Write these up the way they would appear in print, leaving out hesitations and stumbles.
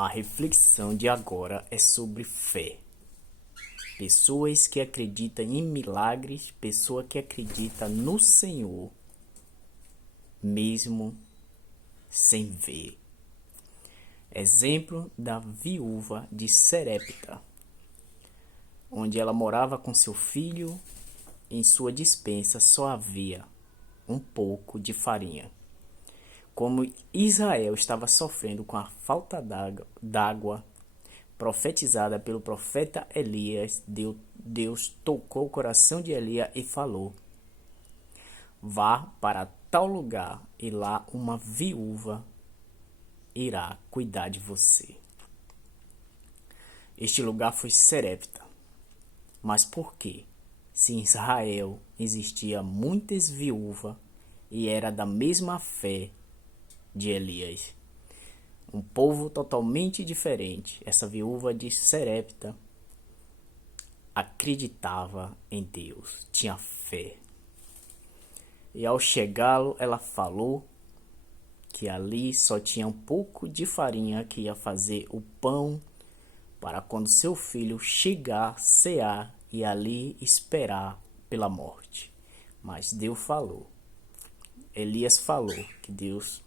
A reflexão de agora é sobre fé. Pessoas que acreditam em milagres, pessoa que acredita no Senhor, mesmo sem ver. Exemplo da viúva de Serepta, onde ela morava com seu filho. Em sua despensa só havia um pouco de farinha. Como Israel estava sofrendo com a falta d'água profetizada pelo profeta Elias, Deus tocou o coração de Elias e falou: vá para tal lugar e lá uma viúva irá cuidar de você. Este lugar foi Serepta. Mas por quê? Se em Israel existia muitas viúvas e era da mesma fé de Elias, um povo totalmente diferente, essa viúva de Serepta acreditava em Deus, tinha fé. E ao chegá-lo, ela falou que ali só tinha um pouco de farinha que ia fazer o pão para quando seu filho chegar, cear e ali esperar pela morte. Mas Deus falou, Elias falou que Deus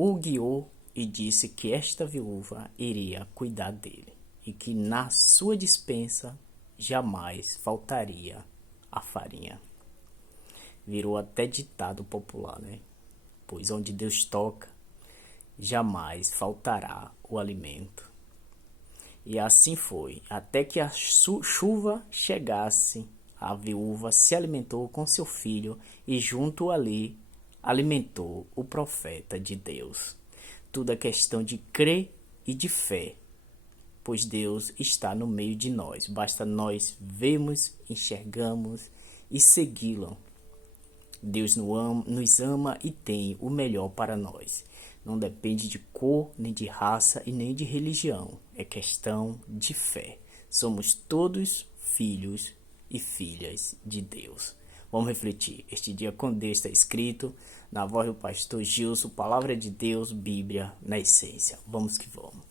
o guiou e disse que esta viúva iria cuidar dele e que na sua despensa jamais faltaria a farinha. Virou até ditado popular, né? Pois onde Deus toca, jamais faltará o alimento. E assim foi, até que a chuva chegasse, a viúva se alimentou com seu filho e junto ali alimentou o profeta de Deus. Tudo é questão de crer e de fé, pois Deus está no meio de nós. Basta nós vermos, enxergamos e segui-lo. Deus nos ama e tem o melhor para nós. Não depende de cor, nem de raça e nem de religião. É questão de fé. Somos todos filhos e filhas de Deus. Vamos refletir. Este dia com Deus está escrito na voz do pastor Gilson, Palavra de Deus, Bíblia na essência. Vamos que vamos.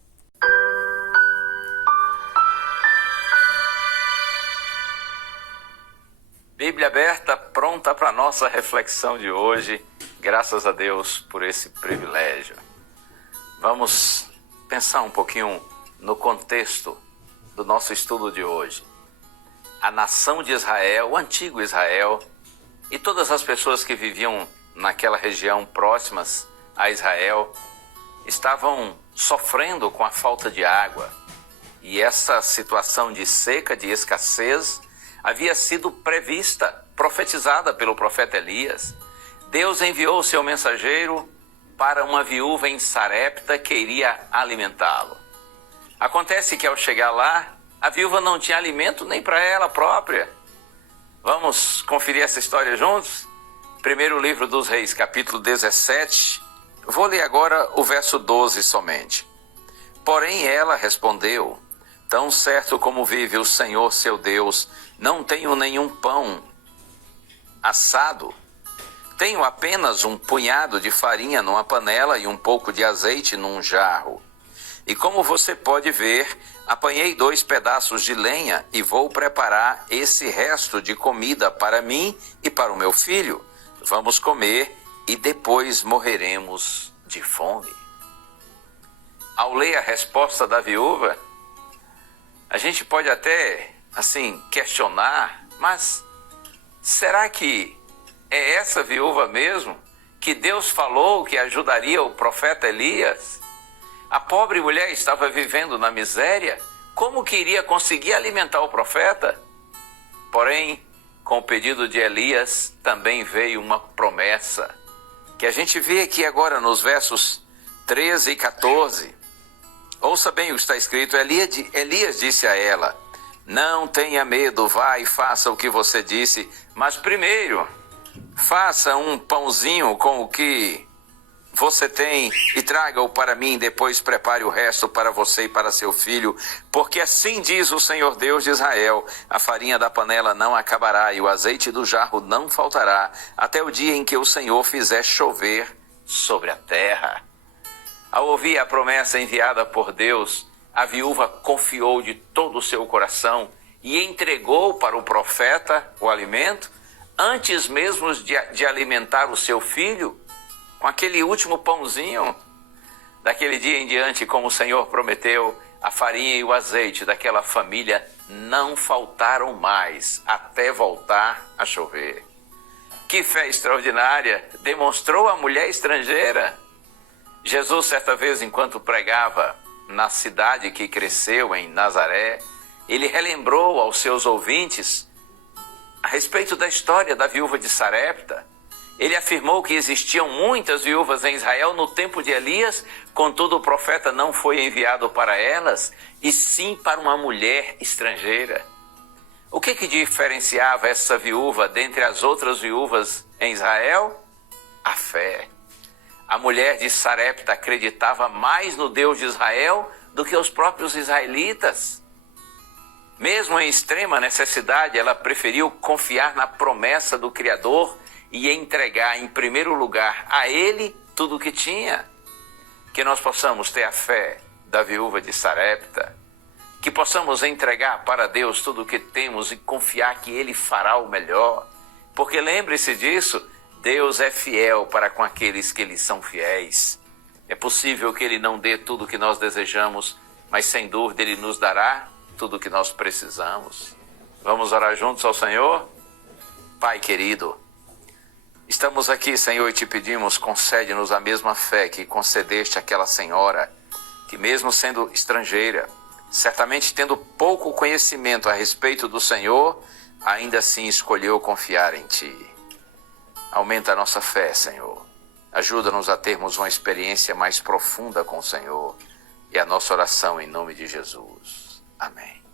Bíblia aberta, pronta para a nossa reflexão de hoje. Graças a Deus por esse privilégio. Vamos pensar um pouquinho no contexto do nosso estudo de hoje. A nação de Israel, o antigo Israel, e todas as pessoas que viviam naquela região próximas a Israel, estavam sofrendo com a falta de água. E essa situação de seca, de escassez, havia sido prevista, profetizada pelo profeta Elias. Deus enviou o seu mensageiro para uma viúva em Sarepta que iria alimentá-lo. Acontece que ao chegar lá, a viúva não tinha alimento nem para ela própria. Vamos conferir essa história juntos? Primeiro livro dos Reis, capítulo 17. Vou ler agora o verso 12 somente. Porém ela respondeu: tão certo como vive o Senhor seu Deus, não tenho nenhum pão assado. Tenho apenas um punhado de farinha numa panela e um pouco de azeite num jarro. E como você pode ver, apanhei 2 pedaços de lenha e vou preparar esse resto de comida para mim e para o meu filho. Vamos comer e depois morreremos de fome. Ao ler a resposta da viúva, a gente pode até, questionar, mas será que é essa viúva mesmo que Deus falou que ajudaria o profeta Elias? A pobre mulher estava vivendo na miséria, como que iria conseguir alimentar o profeta? Porém, com o pedido de Elias, também veio uma promessa, que a gente vê aqui agora nos versos 13 e 14. Ouça bem o que está escrito. Elias disse a ela: não tenha medo, vá e faça o que você disse, mas primeiro faça um pãozinho com o que você tem e traga-o para mim, depois prepare o resto para você e para seu filho, porque assim diz o Senhor Deus de Israel: a farinha da panela não acabará e o azeite do jarro não faltará, até o dia em que o Senhor fizer chover sobre a terra. Ao ouvir a promessa enviada por Deus, a viúva confiou de todo o seu coração e entregou para o profeta o alimento, antes mesmo de alimentar o seu filho, com aquele último pãozinho. Daquele dia em diante, como o Senhor prometeu, a farinha e o azeite daquela família não faltaram mais até voltar a chover. Que fé extraordinária demonstrou a mulher estrangeira! Jesus, certa vez, enquanto pregava na cidade que cresceu, em Nazaré, ele relembrou aos seus ouvintes a respeito da história da viúva de Sarepta. Ele afirmou que existiam muitas viúvas em Israel no tempo de Elias, contudo o profeta não foi enviado para elas, e sim para uma mulher estrangeira. O que diferenciava essa viúva dentre as outras viúvas em Israel? A fé. A mulher de Sarepta acreditava mais no Deus de Israel do que os próprios israelitas. Mesmo em extrema necessidade, ela preferiu confiar na promessa do Criador e entregar em primeiro lugar a Ele tudo o que tinha. Que nós possamos ter a fé da viúva de Sarepta, que possamos entregar para Deus tudo o que temos e confiar que Ele fará o melhor. Porque lembre-se disso, Deus é fiel para com aqueles que lhe são fiéis. É possível que Ele não dê tudo o que nós desejamos, mas sem dúvida Ele nos dará tudo o que nós precisamos. Vamos orar juntos ao Senhor? Pai querido, estamos aqui, Senhor, e te pedimos, concede-nos a mesma fé que concedeste àquela senhora, que mesmo sendo estrangeira, certamente tendo pouco conhecimento a respeito do Senhor, ainda assim escolheu confiar em Ti. Aumenta a nossa fé, Senhor. Ajuda-nos a termos uma experiência mais profunda com o Senhor. E a nossa oração em nome de Jesus. Amém.